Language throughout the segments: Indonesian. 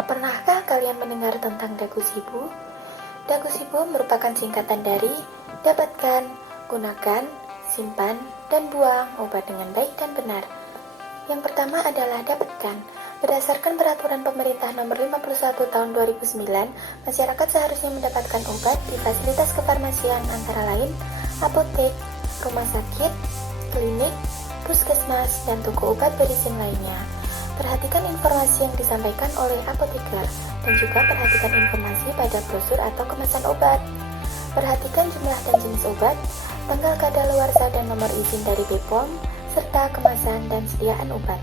Pernahkah kalian mendengar tentang Dagusibu? Dagusibu merupakan singkatan dari dapatkan, gunakan, simpan, dan buang obat dengan baik dan benar. Yang pertama adalah dapatkan. Berdasarkan peraturan pemerintah nomor 51 tahun 2009, masyarakat seharusnya mendapatkan obat di fasilitas kefarmasian antara lain apotek, rumah sakit, klinik, puskesmas, dan toko obat berizin lainnya. Perhatikan informasi yang disampaikan oleh apoteker dan juga perhatikan informasi pada brosur atau kemasan obat. Perhatikan jumlah dan jenis obat, tanggal kadaluarsa dan nomor izin dari BPOM, serta kemasan dan sediaan obat.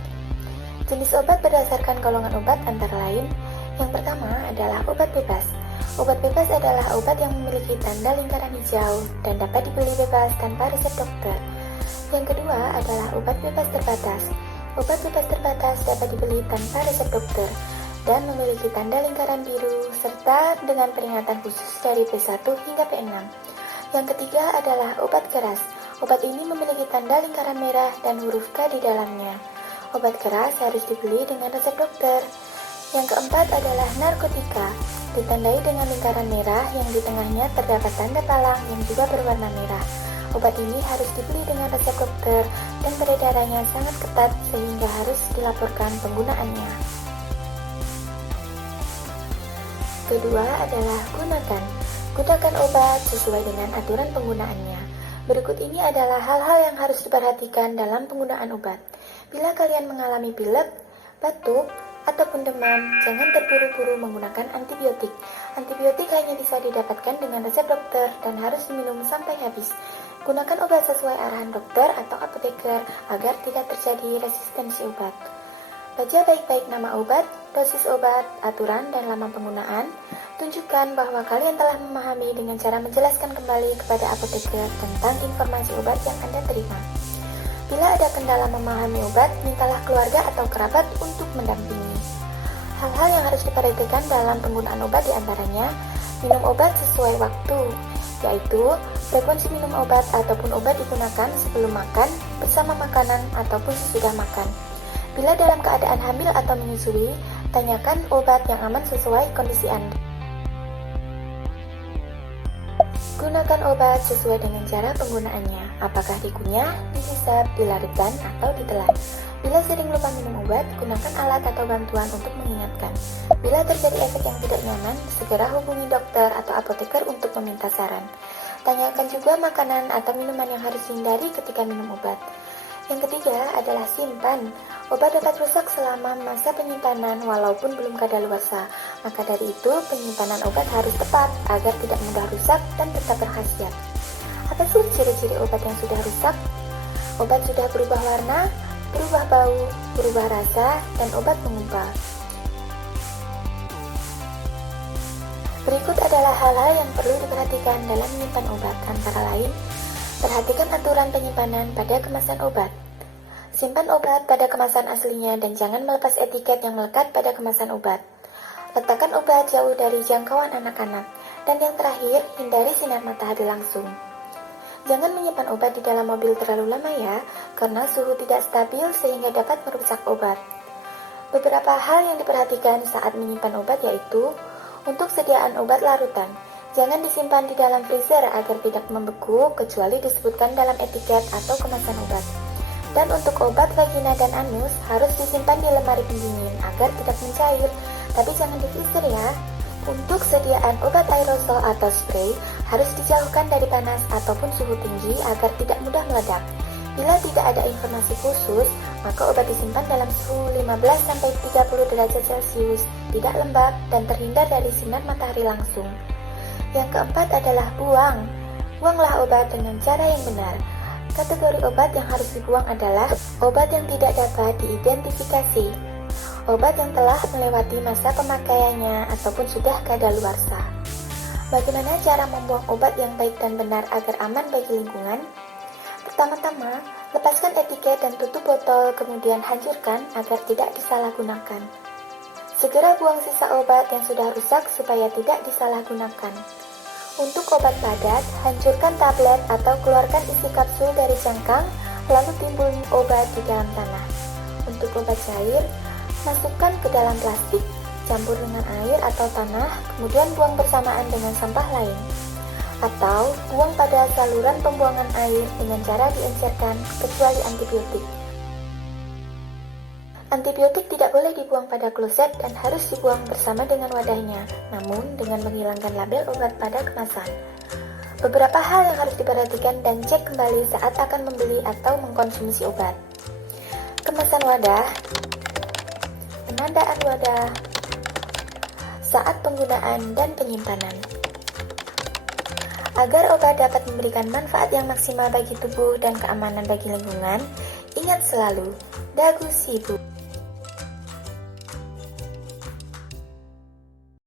Jenis obat berdasarkan golongan obat antara lain, yang pertama adalah obat bebas. Obat bebas adalah obat yang memiliki tanda lingkaran hijau dan dapat dibeli bebas tanpa resep dokter. Yang kedua adalah obat bebas terbatas. Obat bebas terbatas dapat dibeli tanpa resep dokter dan memiliki tanda lingkaran biru serta dengan peringatan khusus dari P1 hingga P6. Yang ketiga adalah obat keras. Obat ini memiliki tanda lingkaran merah dan huruf K di dalamnya. Obat keras harus dibeli dengan resep dokter. Yang keempat adalah narkotika, ditandai dengan lingkaran merah yang di tengahnya terdapat tanda palang yang juga berwarna merah. Obat ini harus dibeli dengan resep dokter dan peredarannya sangat ketat sehingga harus dilaporkan penggunaannya. Kedua adalah gunakan. Gunakan obat sesuai dengan aturan penggunaannya. Berikut ini adalah hal-hal yang harus diperhatikan dalam penggunaan obat. Bila kalian mengalami pilek, batuk, ataupun demam, jangan terburu-buru menggunakan antibiotik. Antibiotik hanya bisa didapatkan dengan resep dokter dan harus diminum sampai habis. Gunakan obat sesuai arahan dokter atau apoteker agar tidak terjadi resistensi obat. Baca baik-baik nama obat, dosis obat, aturan, dan lama penggunaan. Tunjukkan bahwa kalian telah memahami dengan cara menjelaskan kembali kepada apoteker tentang informasi obat yang Anda terima. Bila ada kendala memahami obat, mintalah keluarga atau kerabat untuk mendampingi. Hal-hal yang harus diperhatikan dalam penggunaan obat diantaranya, minum obat sesuai waktu, yaitu frekuensi minum obat ataupun obat digunakan sebelum makan, bersama makanan, ataupun sesudah makan. Bila dalam keadaan hamil atau menyusui, tanyakan obat yang aman sesuai kondisi Anda. Gunakan obat sesuai dengan cara penggunaannya, apakah dikunyah, dihisap, dilarutkan, atau ditelan. Bila sering lupa minum obat, gunakan alat atau bantuan untuk mengingatkan. Bila terjadi efek yang tidak nyaman, segera hubungi dokter atau apoteker untuk meminta saran. Tanyakan juga makanan atau minuman yang harus dihindari ketika minum obat. Yang ketiga adalah simpan. Obat dapat rusak selama masa penyimpanan walaupun belum kadaluarsa. Maka dari itu, penyimpanan obat harus tepat agar tidak mudah rusak dan tetap berkhasiat. Apa sih ciri-ciri obat yang sudah rusak? Obat sudah berubah warna, berubah bau, berubah rasa, dan obat mengumpal. Berikut adalah hal-hal yang perlu diperhatikan dalam menyimpan obat, antara lain, perhatikan aturan penyimpanan pada kemasan obat. Simpan obat pada kemasan aslinya dan jangan melepas etiket yang melekat pada kemasan obat. Letakkan obat jauh dari jangkauan anak-anak. Dan yang terakhir, hindari sinar matahari langsung. Jangan menyimpan obat di dalam mobil terlalu lama ya, karena suhu tidak stabil sehingga dapat merusak obat. Beberapa hal yang diperhatikan saat menyimpan obat yaitu, untuk sediaan obat larutan. Jangan disimpan di dalam freezer agar tidak membeku kecuali disebutkan dalam etiket atau kemasan obat. Dan untuk obat vagina dan anus harus disimpan di lemari pendingin agar tidak mencair, tapi jangan di freezer ya. Untuk sediaan obat aerosol atau spray harus dijauhkan dari panas ataupun suhu tinggi agar tidak mudah meledak. Bila tidak ada informasi khusus, maka obat disimpan dalam suhu 15-30 derajat Celcius, tidak lembab dan terhindar dari sinar matahari langsung. Yang keempat adalah buang. Buanglah obat dengan cara yang benar. Kategori obat yang harus dibuang adalah obat yang tidak dapat diidentifikasi, obat yang telah melewati masa pemakaiannya ataupun sudah kadaluarsa. Bagaimana cara membuang obat yang baik dan benar agar aman bagi lingkungan? Pertama-tama, lepaskan etiket dan tutup botol, kemudian hancurkan agar tidak disalahgunakan. Segera buang sisa obat yang sudah rusak supaya tidak disalahgunakan. Untuk obat padat, hancurkan tablet atau keluarkan isi kapsul dari cangkang, lalu timbun obat di dalam tanah. Untuk obat cair, masukkan ke dalam plastik. campur dengan air atau tanah, kemudian buang bersamaan dengan sampah lain. Atau buang pada saluran pembuangan air dengan cara diencerkan, kecuali antibiotik. Antibiotik tidak boleh dibuang pada kloset dan harus dibuang bersama dengan wadahnya, namun dengan menghilangkan label obat pada kemasan. Beberapa hal yang harus diperhatikan dan cek kembali saat akan membeli atau mengkonsumsi obat. Kemasan wadah, penandaan wadah, saat penggunaan dan penyimpanan. Agar obat dapat memberikan manfaat yang maksimal bagi tubuh dan keamanan bagi lingkungan, ingat selalu, dagu sibu.